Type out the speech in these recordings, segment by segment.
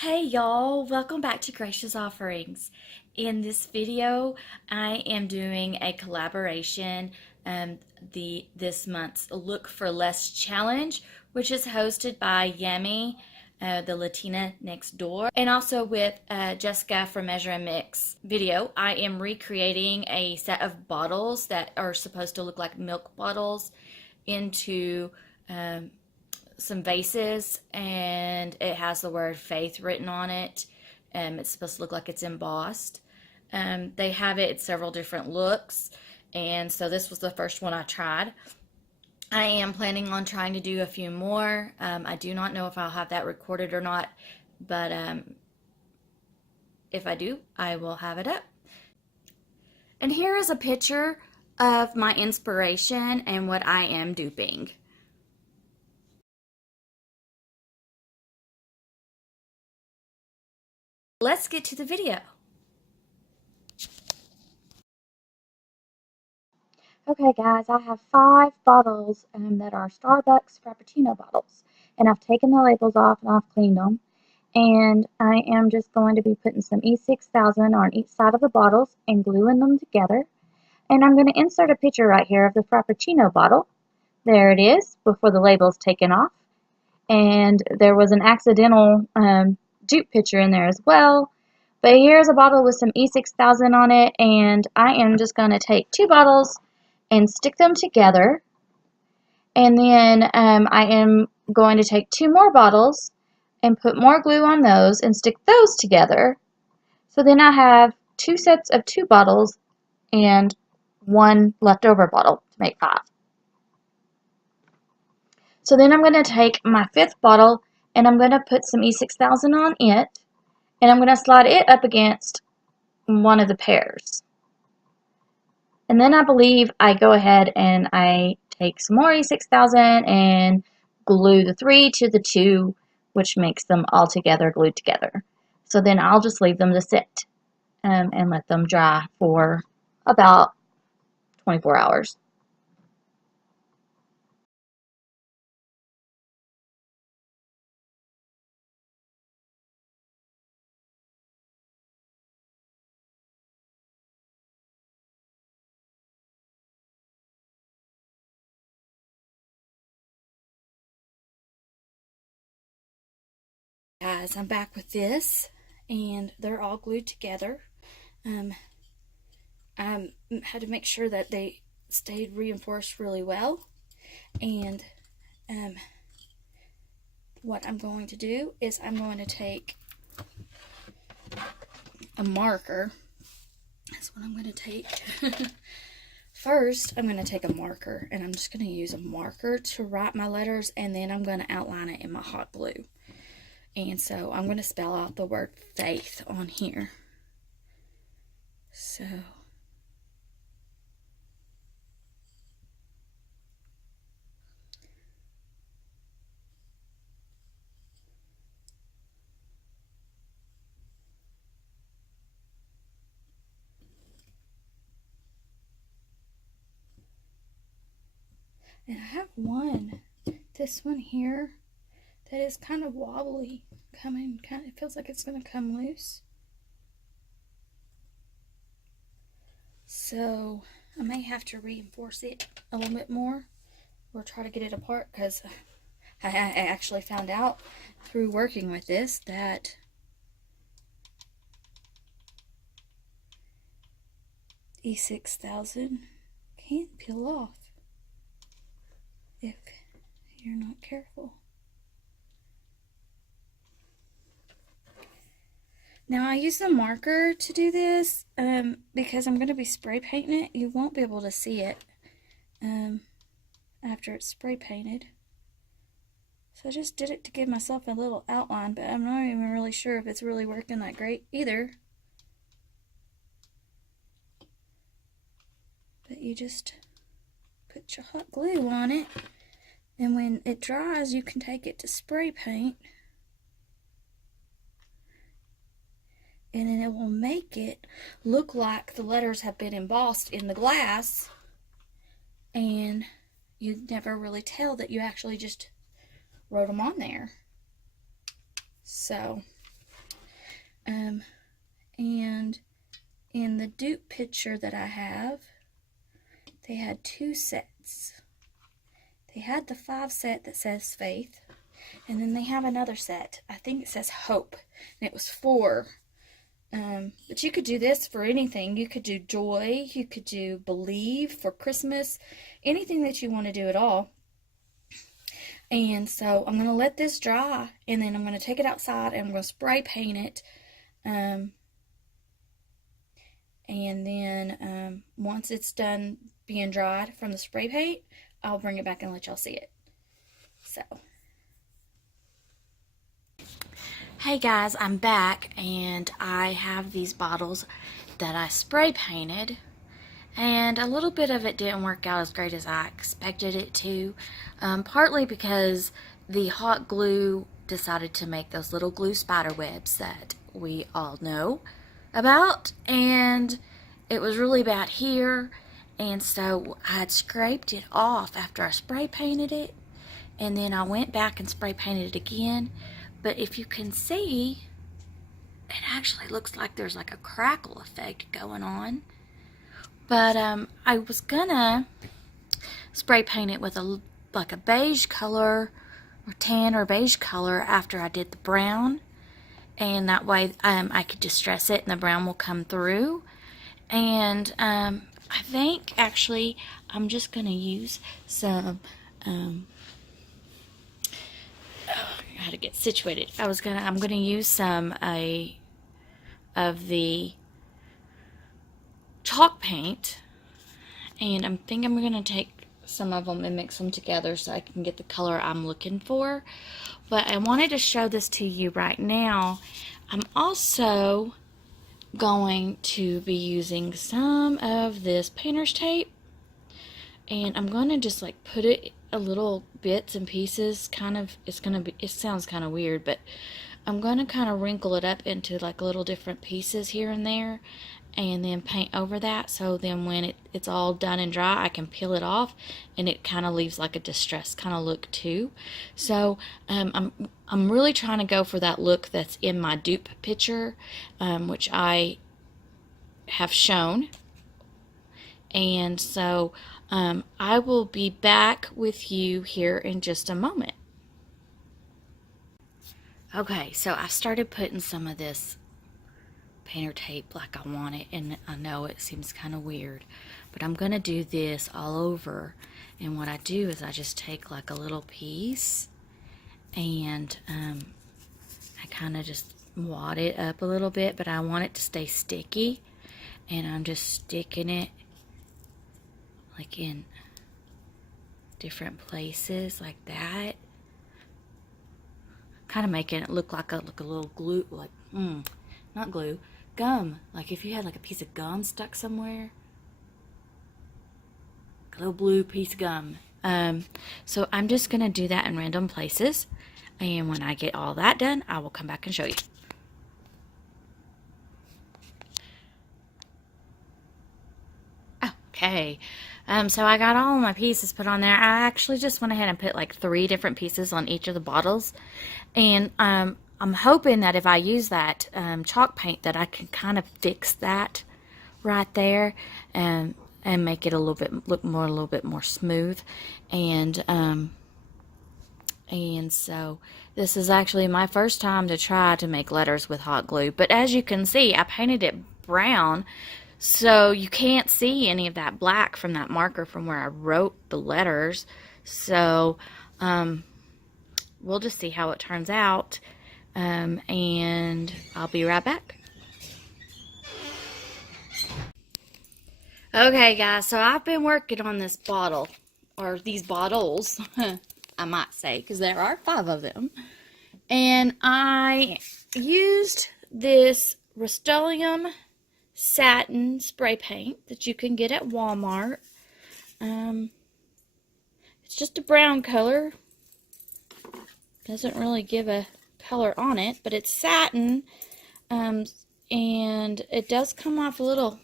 Hey y'all, welcome back to Gracious Offerings. In this video, I am doing a collaboration, this month's Look for Less Challenge, which is hosted by Yami, the Latina next door, and also with Jessica from Measure and Mix video. I am recreating a set of bottles that are supposed to look like milk bottles into some vases, and it has the word faith written on it. It's supposed to look like it's embossed. They have it in several different looks, and so this was the first one I tried. I am planning on trying to do a few more. I do not know if I'll have that recorded or not, but if I do, I will have it up. And here is a picture of my inspiration and what I am duping. Let's get to the video. Okay guys, I have 5 bottles that are Starbucks Frappuccino bottles, and I've taken the labels off and I've cleaned them, and I am just going to be putting some E6000 on each side of the bottles and gluing them together. And I'm going to insert a picture right here of the Frappuccino bottle. There it is before the label's taken off, and there was an accidental dupe picture in there as well. But here's a bottle with some E6000 on it, and I am just going to take 2 bottles and stick them together. And then I am going to take 2 more bottles and put more glue on those and stick those together. So then I have 2 sets of 2 bottles and 1 leftover bottle to make 5. So then I'm going to take my 5th bottle and I'm going to put some E6000 on it, and I'm going to slide it up against one of the pairs. And then I believe I go ahead and I take some more E6000 and glue the 3 to the 2, which makes them all together glued together. So then I'll just leave them to sit and let them dry for about 24 hours. Guys, I'm back with this, and they're all glued together. I had to make sure that they stayed reinforced really well, and what I'm going to do is I'm going to take a marker. That's what I'm going to take. First, I'm going to take a marker, and I'm just going to use a marker to write my letters, and then I'm going to outline it in my hot glue. And so I'm going to spell out the word faith on here. So and I have this one here, that is kind of wobbly, it feels like it's going to come loose. So I may have to reinforce it a little bit more or try to get it apart, because I actually found out through working with this that E6000 can peel off if you're not careful. Now I use the marker to do this because I'm going to be spray painting it. You won't be able to see it after it's spray painted. So I just did it to give myself a little outline, but I'm not even really sure if it's really working that great either. But you just put your hot glue on it, and when it dries you can take it to spray paint, and then it will make it look like the letters have been embossed in the glass, and you never really tell that you actually just wrote them on there. So And in the Dupe picture that I have, they had 2 sets. They had the 5 set that says Faith, and then they have another set. I think it says Hope, and it was 4. But you could do this for anything. You could do Joy, you could do Believe for Christmas, anything that you want to do at all. And so I'm going to let this dry, and then I'm going to take it outside and I'm going to spray paint it. And then once it's done being dried from the spray paint, I'll bring it back and let y'all see it. So, hey guys, I'm back, and I have these bottles that I spray painted, and a little bit of it didn't work out as great as I expected it to, partly because the hot glue decided to make those little glue spider webs that we all know about, and it was really bad here, and so I had scraped it off after I spray painted it, and then I went back and spray painted it again. But if you can see, it actually looks like there's like a crackle effect going on. But I was gonna spray paint it with like a beige color or tan or beige color after I did the brown, and that way I could distress it and the brown will come through. And I think actually I'm just gonna use some how to get situated. I'm gonna use some of the chalk paint, and I think I'm gonna take some of them and mix them together so I can get the color I'm looking for. But I wanted to show this to you right now. I'm also going to be using some of this painter's tape, and I'm going to just like put it a little bits and pieces, kind of, it sounds kind of weird, but I'm going to kind of wrinkle it up into like little different pieces here and there, and then paint over that, so then when it's all done and dry, I can peel it off, and it kind of leaves like a distressed kind of look too. So I'm really trying to go for that look that's in my Dupe picture, which I have shown. And so I will be back with you here in just a moment. Okay, so I started putting some of this painter tape like I want it, and I know it seems kind of weird, but I'm gonna do this all over. And what I do is I just take like a little piece, and I kind of just wad it up a little bit, but I want it to stay sticky, and I'm just sticking it like in different places like that, kind of making it look like a little glue, like not glue, gum, like if you had like a piece of gum stuck somewhere, a little blue piece of gum. So I'm just gonna do that in random places, and when I get all that done, I will come back and show you. Okay, so I got all my pieces put on there. I actually just went ahead and put like 3 different pieces on each of the bottles, and I'm hoping that if I use that chalk paint that I can kind of fix that right there and make it a little bit more smooth. And so this is actually my first time to try to make letters with hot glue, but as you can see, I painted it brown, so you can't see any of that black from that marker from where I wrote the letters. So we'll just see how it turns out, and I'll be right back. Okay guys, so I've been working on this bottle, or these bottles I might say, because there are 5 of them, and I used this Rust-Oleum satin spray paint that you can get at Walmart. It's just a brown color, doesn't really give a color on it, but it's satin, and it does come off a little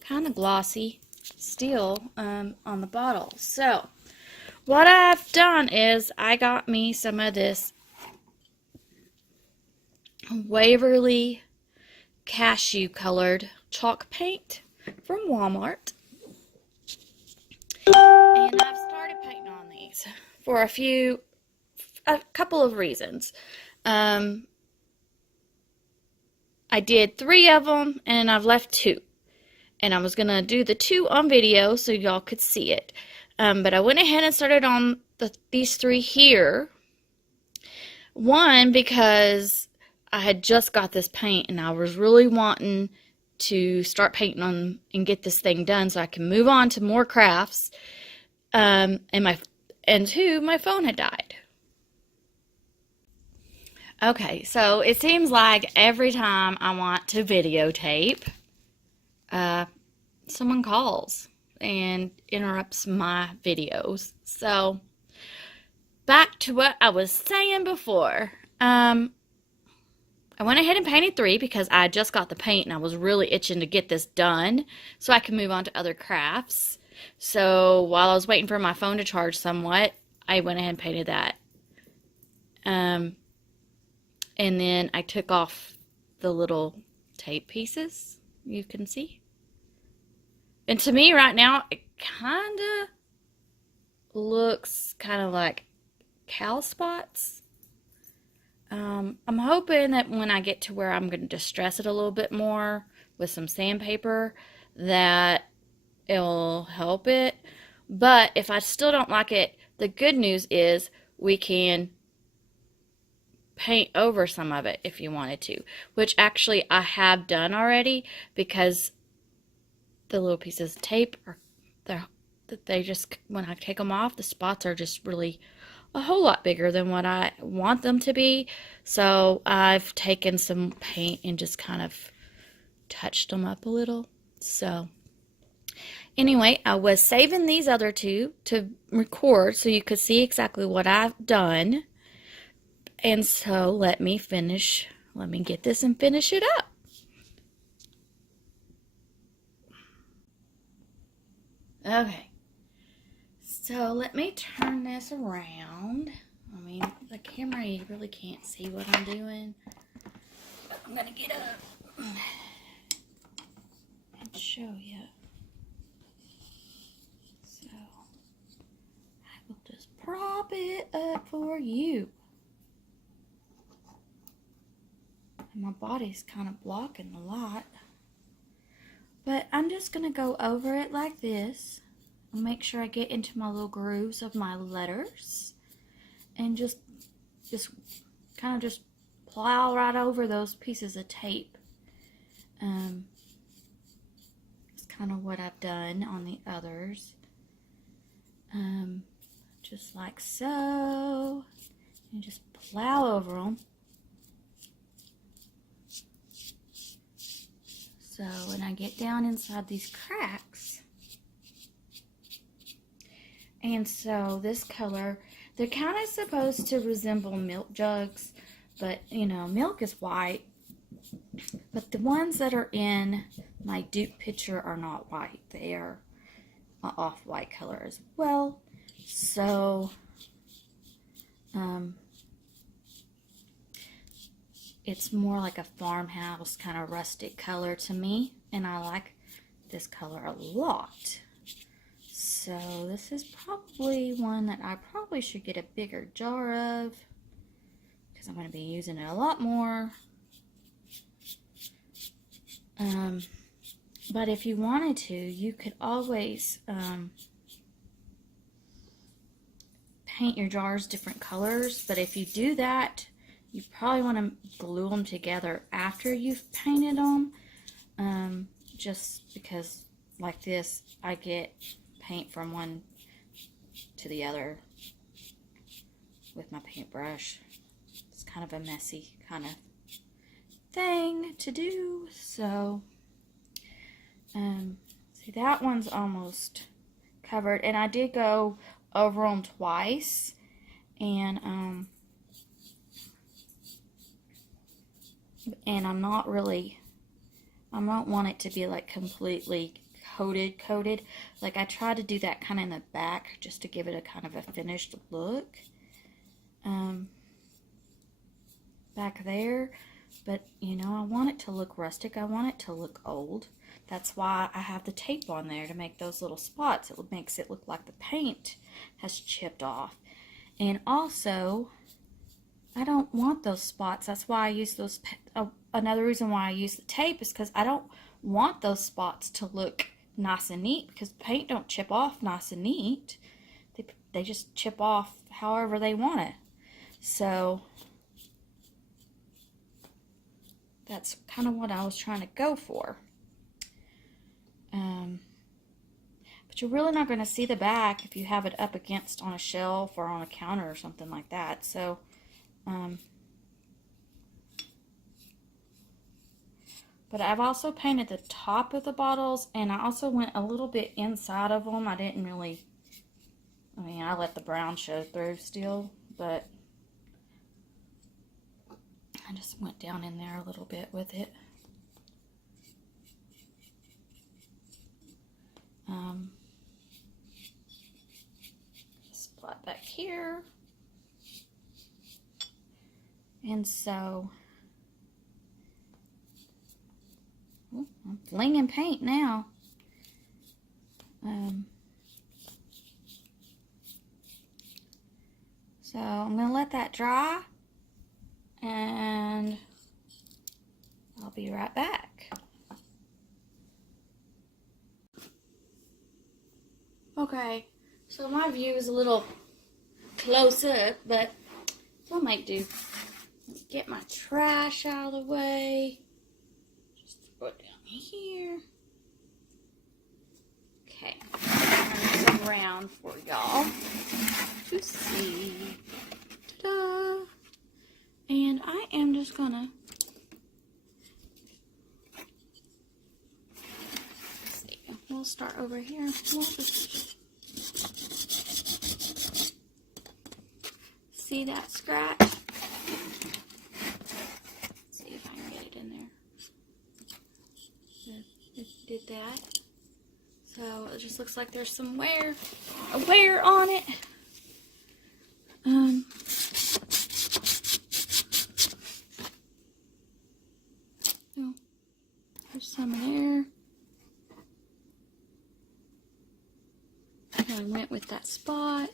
kind of glossy still on the bottle. So what I've done is I got me some of this Waverly cashew colored chalk paint from Walmart. And I've started painting on these for a couple of reasons. I did 3 of them and I've left 2. And I was going to do the 2 on video so y'all could see it. But I went ahead and started on these 3 here. One, because I had just got this paint and I was really wanting to start painting on and get this thing done so I can move on to more crafts. And 2, my phone had died. Okay, so it seems like every time I want to videotape, someone calls and interrupts my videos. So, back to what I was saying before. I went ahead and painted 3 because I just got the paint and I was really itching to get this done so I can move on to other crafts. So, while I was waiting for my phone to charge somewhat, I went ahead and painted that. And then I took off the little tape pieces, you can see. And to me right now, it kind of looks kind of like cow spots. I'm hoping that when I get to where I'm going to distress it a little bit more with some sandpaper, that it'll help it. But if I still don't like it, the good news is we can paint over some of it if you wanted to, which actually I have done already, because the little pieces of tape they just, when I take them off, the spots are just really a whole lot bigger than what I want them to be. So I've taken some paint and just kind of touched them up a little. So anyway, I was saving these other 2 to record so you could see exactly what I've done. And so let me get this and finish it up. Okay, so let me turn this around. I mean, the camera, you really can't see what I'm doing. But I'm gonna get up and show you. So, I will just prop it up for you. And my body's kind of blocking a lot. But I'm just going to go over it like this. And make sure I get into my little grooves of my letters. And just kind of just plow right over those pieces of tape. It's kind of what I've done on the others. Just like so. And just plow over them. So when I get down inside these cracks, and so this color, they're kind of supposed to resemble milk jugs, but you know, milk is white, but the ones that are in my dupe picture are not white. They are an off-white color as well. So it's more like a farmhouse kind of rustic color to me, and I like this color a lot. So this is probably one that I probably should get a bigger jar of, because I'm going to be using it a lot more. But if you wanted to, you could always paint your jars different colors, but if you do that, you probably want to glue them together after you've painted them, just because like this, I get paint from one to the other with my paintbrush. It's kind of a messy kind of thing to do. So, see, that one's almost covered, and I did go over them twice, and I don't want it to be like completely coated. Like I try to do that kind of in the back just to give it a kind of a finished look back there. But, you know, I want it to look rustic. I want it to look old. That's why I have the tape on there to make those little spots. It makes it look like the paint has chipped off. And also, I don't want those spots. That's why I use those. Another reason why I use the tape is because I don't want those spots to look nice and neat, because paint don't chip off nice and neat. They just chip off however they want it. So that's kind of what I was trying to go for. But you're really not going to see the back if you have it up against on a shelf or on a counter or something like that. So, but I've also painted the top of the bottles, and I also went a little bit inside of them. I didn't really, I mean, I let the brown show through still, but I just went down in there a little bit with it. Spot back here. And so, I'm flinging paint now. So I'm going to let that dry, and I'll be right back. Okay, so my view is a little close up, but we'll make do. Get my trash out of the way. Just throw it down here. Okay, turn this around for y'all to see. Ta-da! And I am just gonna see. We'll start over here. We'll just see that scratch. Did that. So it just looks like there's some wear on it. Oh, there's some there. I went with that spot.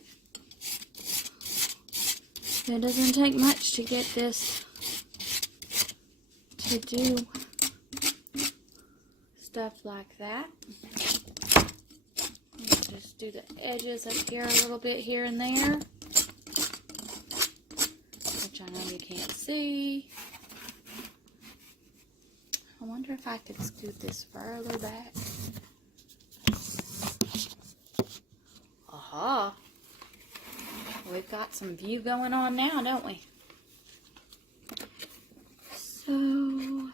It doesn't take much to get this to do stuff like that. Just do the edges up here a little bit here and there, which I know you can't see. I wonder if I could scoot this further back. Aha! We've got some view going on now, don't we? So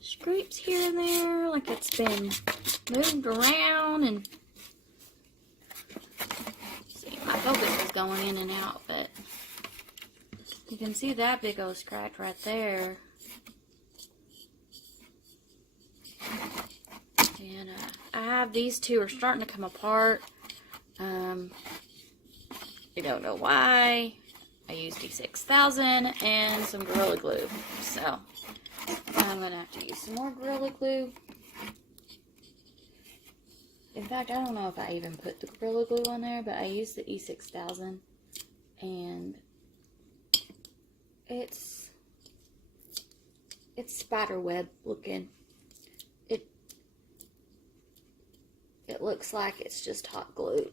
scrapes here and there, like it's been moved around, and see, my focus is going in and out, but you can see that big old scratch right there. And I have these two are starting to come apart. I don't know why. I used D6000 and some Gorilla Glue, so I'm going to have to use some more Gorilla Glue. In fact, I don't know if I even put the Gorilla Glue on there, but I used the E6000, and it's spider web looking. It looks like it's just hot glue,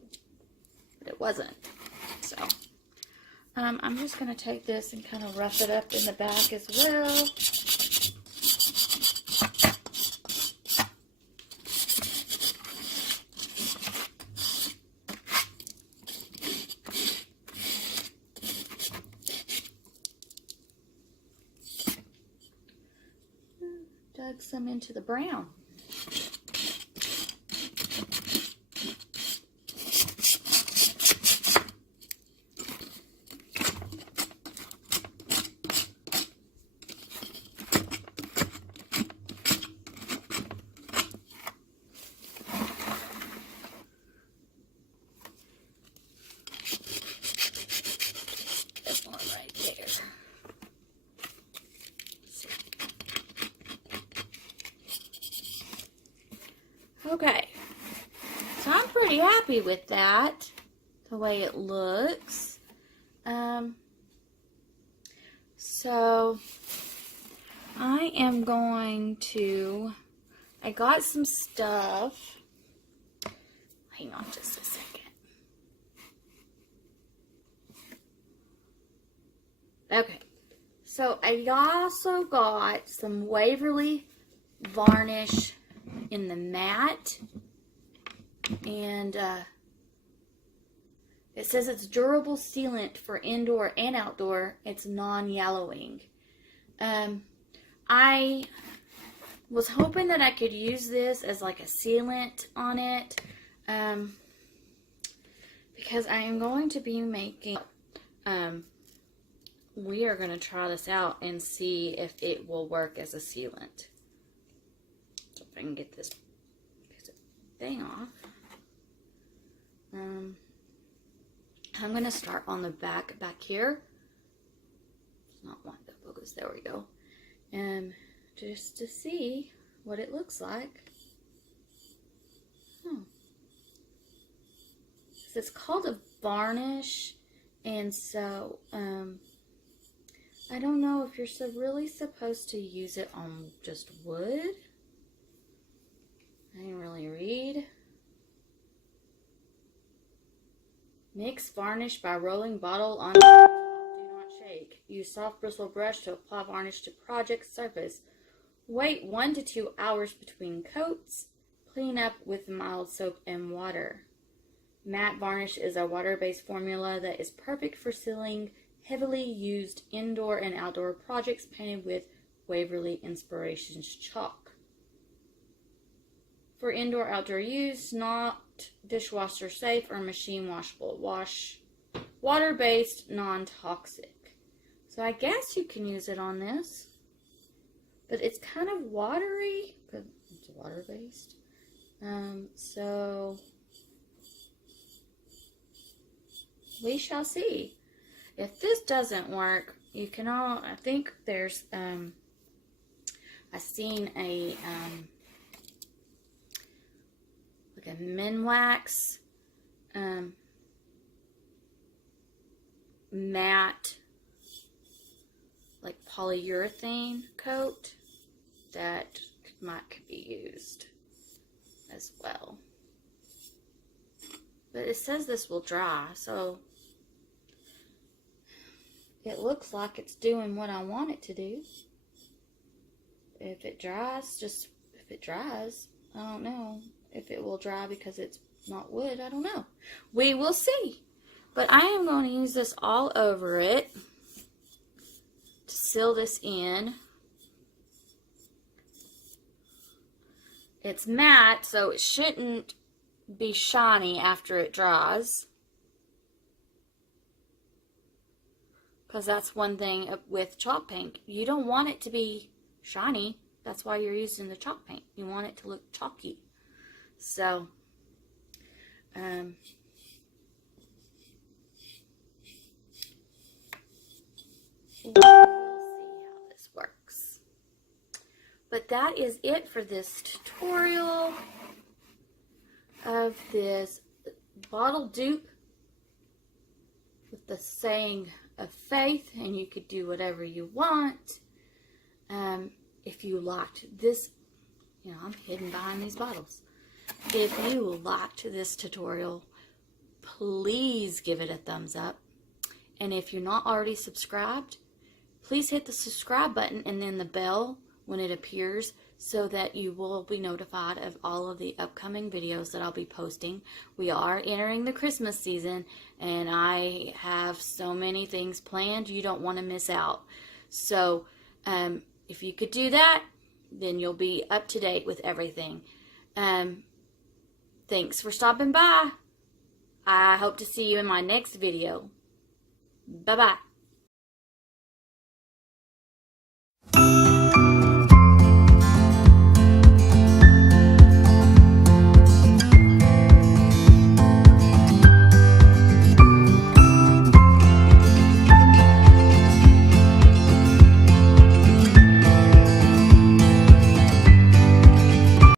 but it wasn't. So I'm just going to take this and kind of rough it up in the back as well. Dug some into the brown. Okay, so I'm pretty happy with that, the way it looks. So I am going to, I got some stuff. Hang on just a second. Okay, so I also got some Waverly Varnish in the matte, and it says it's durable sealant for indoor and outdoor. It's non-yellowing. I was hoping that I could use this as like a sealant on it, because I am going to be making, we are going to try this out and see if it will work as a sealant. So if I can get this thing off. I'm going to start on the back here. It's not one that focus. There we go. Just to see what it looks like. So it's called a varnish, and so I don't know if you're really supposed to use it on just wood. I didn't really read. Mix varnish by rolling bottle on top. Do not shake. Use soft bristle brush to apply varnish to project surface. Wait 1 to 2 hours between coats. Clean up with mild soap and water. Matte varnish is a water-based formula that is perfect for sealing heavily used indoor and outdoor projects painted with Waverly Inspirations chalk. For indoor-outdoor use, not dishwasher safe or machine washable. Water-based, non-toxic. So I guess you can use it on this, but it's kind of watery, but it's water-based. So we shall see. If this doesn't work, you can I think there's, I seen a, like a Minwax, matte, like polyurethane coat that could be used as well. But it says this will dry, so it looks like it's doing what I want it to do. If it dries, I don't know. If it will dry because it's not wood, I don't know. We will see. But I am going to use this all over it to seal this in. It's matte, so it shouldn't be shiny after it dries. Because that's one thing with chalk paint. You don't want it to be shiny. That's why you're using the chalk paint. You want it to look chalky. So, we'll see how this works. But that is it for this tutorial of this bottle dupe with the saying of faith, and you could do whatever you want. If you liked this, I'm hidden behind these bottles. If you liked this tutorial, please give it a thumbs up. And if you're not already subscribed, please hit the subscribe button and then the bell when it appears so that you will be notified of all of the upcoming videos that I'll be posting. We are entering the Christmas season, and I have so many things planned you don't want to miss out. So if you could do that, then you'll be up to date with everything. Thanks for stopping by. I hope to see you in my next video. Bye-bye.